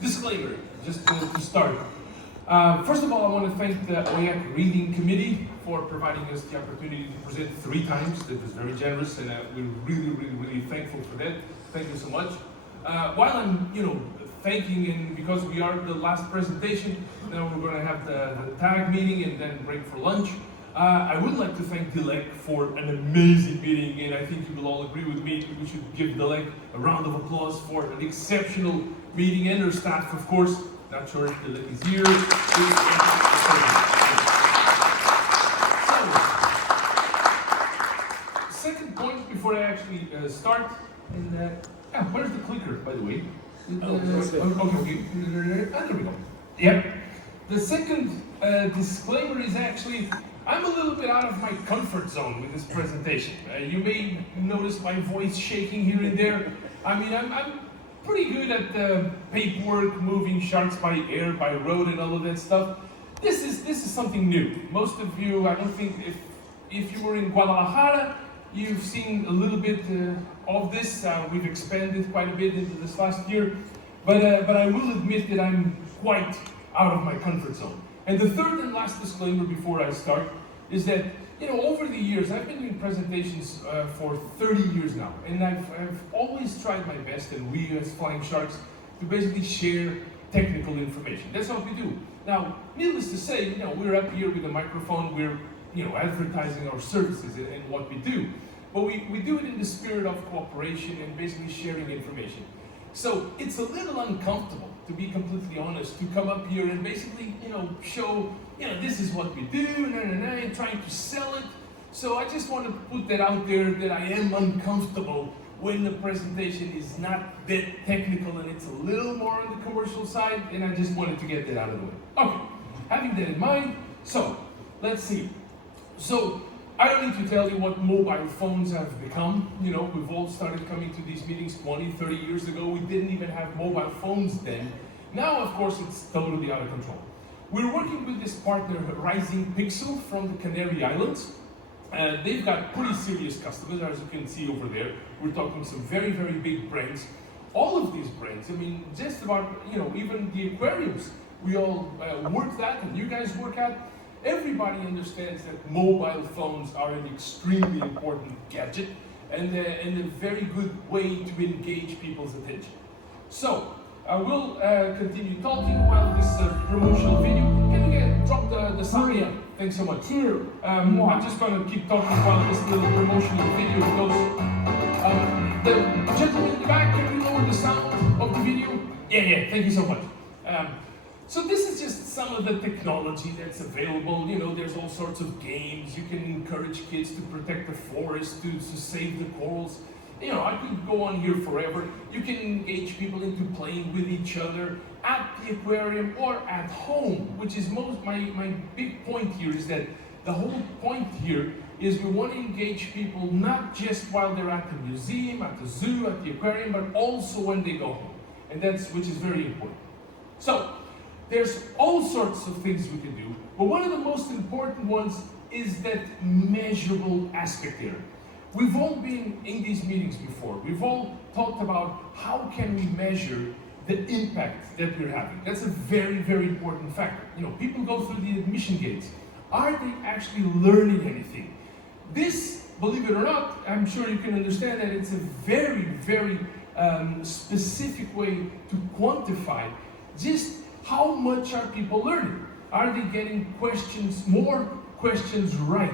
Disclaimer, just to start. First of all, I want to thank the EUAC Reading Committee for providing us the opportunity to present 3 times. That was very generous, and we're really thankful for that. Thank you so much. While I'm, thanking, and because we are the last presentation, now we're going to have the tag meeting and then break for lunch. I would like to thank DLEC for an amazing meeting, and I think you will all agree with me. We should give DLEC a round of applause for an exceptional meeting, and her staff, of course. Not sure if DLEC is here. So, second point before I actually start, and where's the clicker, by the way? Okay. There we go. Yep. The second disclaimer is actually, I'm a little bit out of my comfort zone with this presentation. You may notice my voice shaking here and there. I mean, I'm pretty good at paperwork, moving sharks by air, by road, and all of that stuff. This is something new. Most of you, I don't think, if you were in Guadalajara, you've seen a little bit of this. We've expanded quite a bit into this last year, but I will admit that I'm quite out of my comfort zone. And the third and last disclaimer before I start is that, over the years, I've been doing presentations for 30 years now, and I've always tried my best, and we as Flying Sharks, to basically share technical information. That's what we do. Now, needless to say, we're up here with a microphone, we're advertising our services and what we do. But we do it in the spirit of cooperation and basically sharing information. So it's a little uncomfortable, to be completely honest, to come up here and basically, show, this is what we do, and trying to sell it. So I just want to put that out there, that I am uncomfortable when the presentation is not that technical and it's a little more on the commercial side, and I just wanted to get that out of the way. Okay, having that in mind, so let's see. So I don't need to tell you what mobile phones have become. We've all started coming to these meetings 20, 30 years ago. We didn't even have mobile phones then. Now, of course, it's totally out of control. We're working with this partner, Rising Pixel, from the Canary Islands. They've got pretty serious customers, as you can see over there. We're talking some very, very big brands. All of these brands, just about, even the aquariums we all work at, and you guys work at. Everybody understands that mobile phones are an extremely important gadget and a very good way to engage people's attention. So, I will continue talking while this promotional video. Can you drop the sound? Yeah, thanks so much. I'm just going to keep talking while this little promotional video goes. The gentleman in the back, can we lower the sound of the video? Yeah, thank you so much. So this is just some of the technology that's available. There's all sorts of games. You can encourage kids to protect the forest, to save the corals. I could go on here forever. You can engage people into playing with each other at the aquarium or at home, which is my big point here is that the whole point here is we want to engage people not just while they're at the museum, at the zoo, at the aquarium, but also when they go home. And which is very important. So, there's all sorts of things we can do, but one of the most important ones is that measurable aspect there. We've all been in these meetings before. We've all talked about how can we measure the impact that we're having. That's a very, very important factor. People go through the admission gates. Are they actually learning anything? This, believe it or not, I'm sure you can understand that it's a very, very specific way to quantify just how much are people learning? Are they getting more questions right?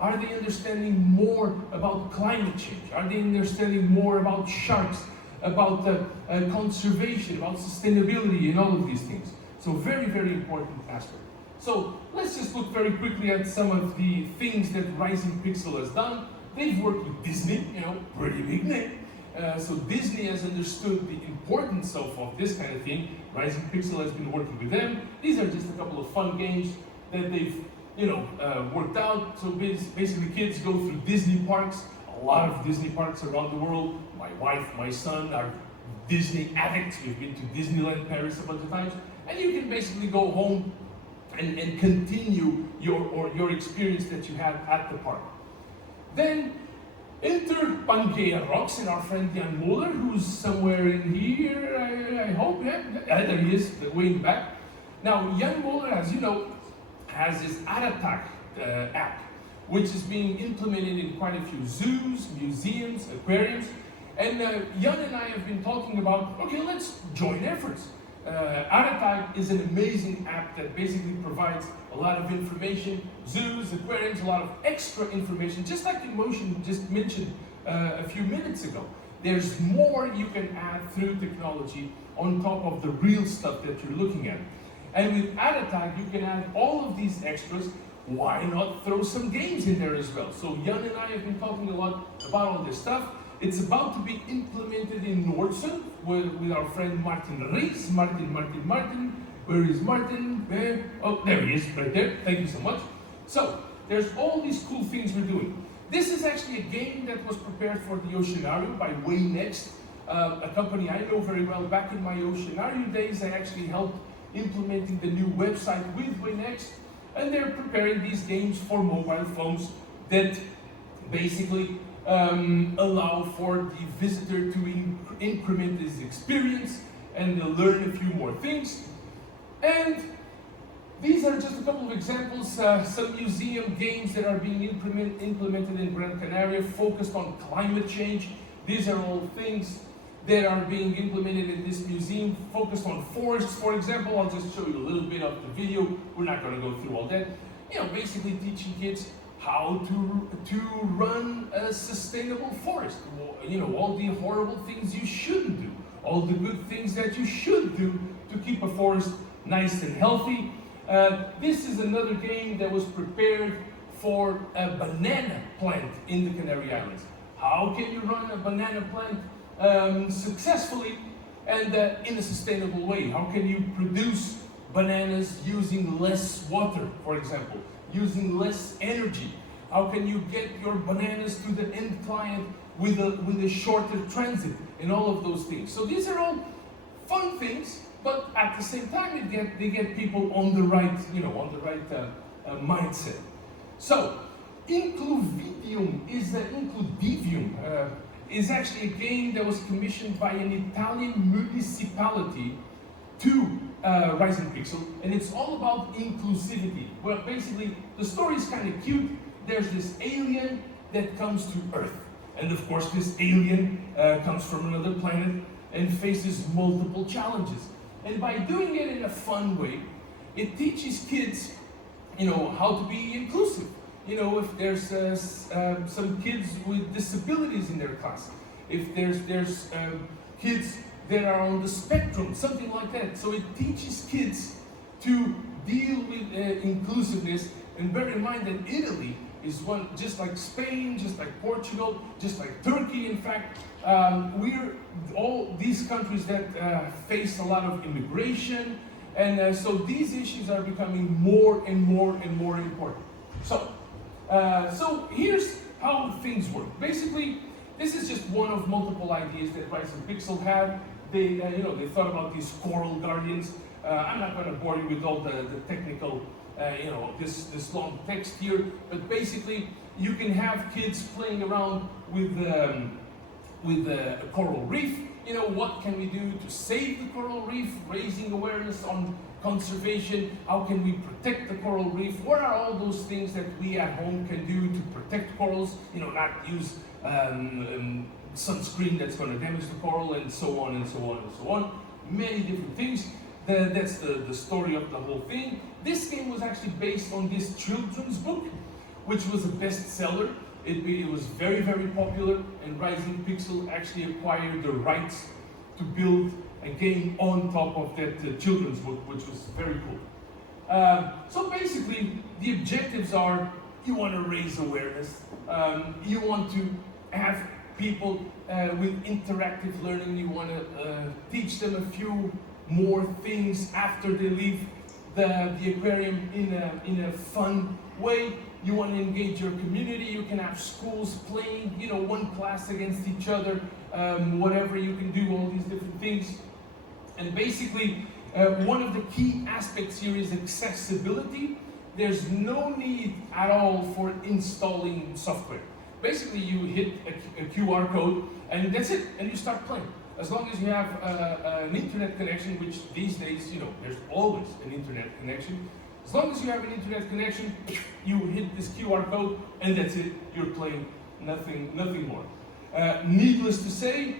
Are they understanding more about climate change? Are they understanding more about sharks, about conservation, about sustainability, and all of these things? So very, very important aspect. So let's just look very quickly at some of the things that Rising Pixel has done. They've worked with Disney, pretty big name. So Disney has understood the importance of this kind of thing. Rising Pixel has been working with them. These are just a couple of fun games that they've worked out. So basically kids go through Disney parks, a lot of Disney parks around the world. My wife, my son are Disney addicts. We've been to Disneyland Paris a bunch of times. And you can basically go home and continue your experience that you had at the park. Then Enter Pangea Rocks and our friend Jan Muller, who's somewhere in here, I hope, yeah, there he is, way in the back. Now, Jan Muller, as you know, has this Attack app, which is being implemented in quite a few zoos, museums, aquariums, and Jan and I have been talking about, okay, let's join efforts. Attack is an amazing app that basically provides a lot of information, zoos, aquariums, a lot of extra information, just like the Emotion just mentioned a few minutes ago. There's more you can add through technology on top of the real stuff that you're looking at. And with Attack, you can add all of these extras. Why not throw some games in there as well? So Jan and I have been talking a lot about all this stuff. It's about to be implemented in Nordsund with our friend Martin Rees. Martin. Where is Martin? Oh, there he is, right there. Thank you so much. So, there's all these cool things we're doing. This is actually a game that was prepared for the Oceanarium by WayNext, a company I know very well. Back in my Oceanarium days, I actually helped implementing the new website with WayNext, and they're preparing these games for mobile phones that basically allow for the visitor to increment his experience and learn a few more things. And these are just a couple of examples, some museum games that are being implemented in Gran Canaria focused on climate change. These are all things that are being implemented in this museum focused on forests. For example, I'll just show you a little bit of the video. We're not going to go through all that. You know, basically teaching kids how to run a sustainable forest. You know, all the horrible things you shouldn't do, all the good things that you should do to keep a forest nice and healthy. This is another game that was prepared for a banana plant in the Canary Islands. How can you run a banana plant successfully and in a sustainable way? How can you produce bananas using less water, for example, using less energy? How can you get your bananas to the end client with a shorter transit and all of those things? So these are all fun things, but at the same time they get people on the right, mindset. So Includivium is actually a game that was commissioned by an Italian municipality to Rising Pixel, and it's all about inclusivity. Well, basically, the story is kind of cute. There's this alien that comes to Earth, and of course, this alien comes from another planet and faces multiple challenges. And by doing it in a fun way, it teaches kids, how to be inclusive. If there's some kids with disabilities in their class, if there's kids that are on the spectrum, something like that. So it teaches kids to deal with inclusiveness, and bear in mind that Italy is one, just like Spain, just like Portugal, just like Turkey, in fact, we're all these countries that face a lot of immigration, and so these issues are becoming more and more and more important. So here's how things work. Basically, this is just one of multiple ideas that Rising Pixel had. They thought about these coral guardians. I'm not going to bore you with all the technical, this long text here, but basically, you can have kids playing around with a coral reef. What can we do to save the coral reef? Raising awareness on conservation. How can we protect the coral reef? What are all those things that we at home can do to protect corals? Not use sunscreen that's going to damage the coral, and so on and so on and so on. Many different things. That's the story of the whole thing. This game was actually based on this children's book, which was a bestseller. It was very, very popular, and Rising Pixel actually acquired the rights to build a game on top of that children's book, which was very cool. So basically, the objectives are, you want to raise awareness, you want to have people with interactive learning, you want to teach them a few more things after they leave the aquarium in a fun way. You want to engage your community. You can have schools playing, one class against each other, whatever you can do, all these different things. And basically, one of the key aspects here is accessibility. There's no need at all for installing software. basically you hit a QR code and that's it, and you start playing. As long as you have an internet connection, which these days, you know, there's always an internet connection. As long as you have an internet connection, you hit this QR code and that's it, you're playing, nothing more. Needless to say,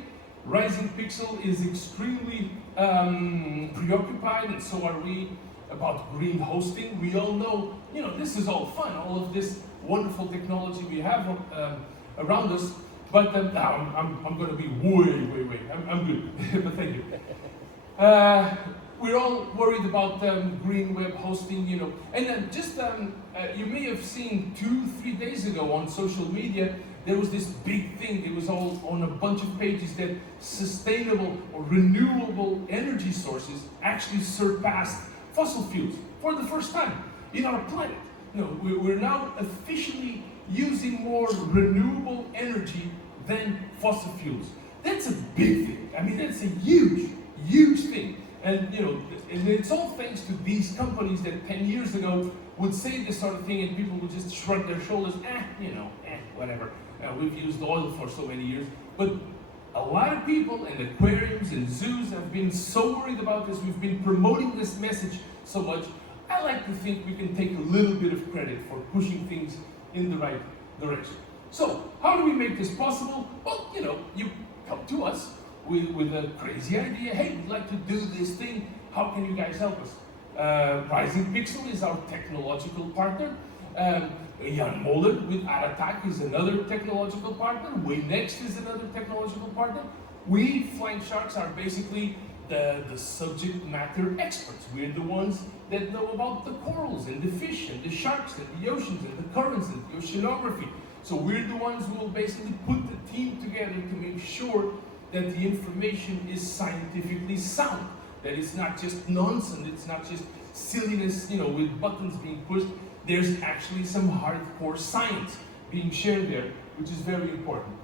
Rising Pixel is extremely preoccupied, and so are we, about green hosting. We all know, you know, this is all fun, all of this wonderful technology we have around us, but now I'm going to be way, I'm good, but thank you. We're all worried about green web hosting, you know, and you may have seen 2-3 days ago on social media, there was this big thing. It was all on a bunch of pages that sustainable or renewable energy sources actually surpassed fossil fuels for the first time in our planet. You know, we're now officially using more renewable energy than fossil fuels. That's a big thing. I mean, that's a huge thing. And you know, and it's all thanks to these companies that 10 years ago would say this sort of thing, and people would just shrug their shoulders, whatever. We've used oil for so many years. But a lot of people and aquariums and zoos have been so worried about this. We've been promoting this message so much. I like to think we can take a little bit of credit for pushing things in the right direction. So, how do we make this possible? Well, you know, you come to us with a crazy idea. Hey, we'd like to do this thing. How can you guys help us? Rising Pixel is our technological partner. Jan Moller with Aratak is another technological partner. WayNext is another technological partner. We, Flying Sharks, are basically the subject matter experts. We're the ones that know about the corals and the fish and the sharks and the oceans and the currents and the oceanography. So we're the ones who will basically put the team together to make sure that the information is scientifically sound, that it's not just nonsense, it's not just silliness, you know, with buttons being pushed. There's actually some hardcore science being shared there, which is very important.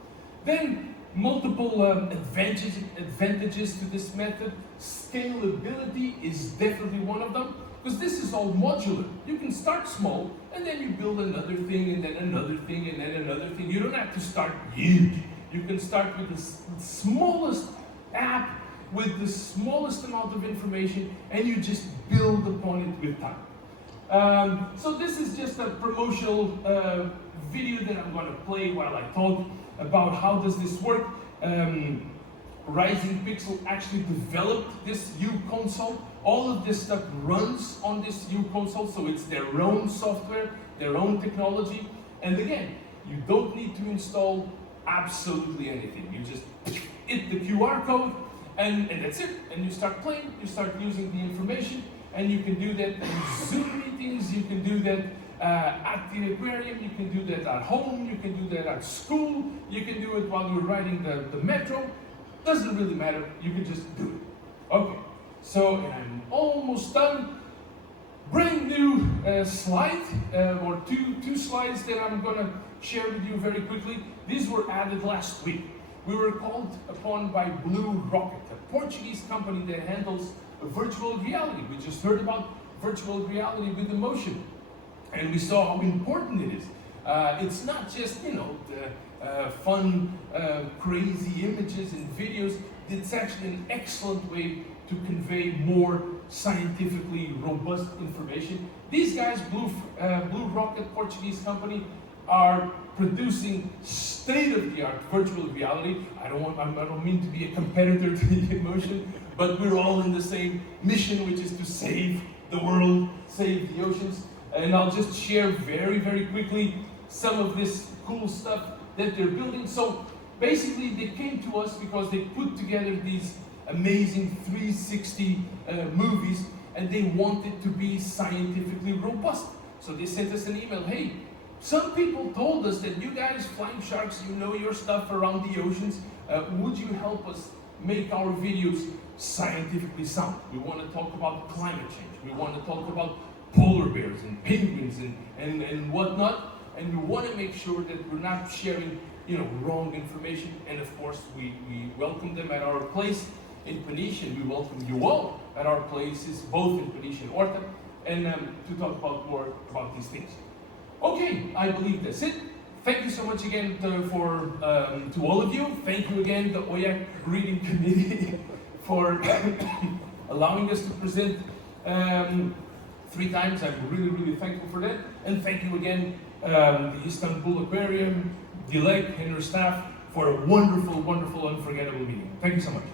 Then, multiple advantages to this method. Scalability is definitely one of them, because this is all modular. You can start small, and then you build another thing, and then another thing, and then another thing. You don't have to start huge. You can start with the smallest app, with the smallest amount of information, and you just build upon it with time. So this is just a promotional video that I'm going to play while I talk about how does this work. Rising Pixel actually developed this U console. All of this stuff runs on this U console, so it's their own software, their own technology. And again, you don't need to install absolutely anything. You just hit the QR code, and that's it. And you start playing, you start using the information. And you can do that in Zoom meetings, you can do that at the aquarium, you can do that at home, you can do that at school, you can do it while you're riding the metro. Doesn't really matter, you can just do it. Okay, so I'm almost done. Brand new slide, or two slides that I'm gonna share with you very quickly. These were added last week. We were called upon by Blue Rocket, a Portuguese company that handles virtual reality. We just heard about virtual reality with emotion, and we saw how important it is. It's not just, you know, the fun, crazy images and videos. It's actually an excellent way to convey more scientifically robust information. These guys, Blue Rocket, Portuguese company, are producing state-of-the-art virtual reality. I don't mean to be a competitor to the emotion, but we're all in the same mission, which is to save the world, save the oceans. And I'll just share very quickly some of this cool stuff that they're building. So basically, they came to us because they put together these amazing 360 movies, and they wanted to be scientifically robust. So they sent us an email. Hey, some people told us that you guys, Flying Sharks, you know your stuff around the oceans. Would you help us make our videos scientifically sound? We want to talk about climate change. We want to talk about polar bears and penguins and whatnot. And we want to make sure that we're not sharing, you know, wrong information. And of course, we welcome them at our place in Peniche, and we welcome you all at our places, both in Peniche and Orta, and to talk about more about these things. Okay, I believe that's it. thank you so much again to all of you. Thank you again, the EUAC Reading Committee, for allowing us to present 3 times. I'm really, really thankful for that. And thank you again, the Istanbul Aquarium, Dilek and your staff, for a wonderful, wonderful, unforgettable meeting. Thank you so much.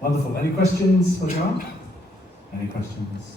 Wonderful. Any questions for John? Any questions?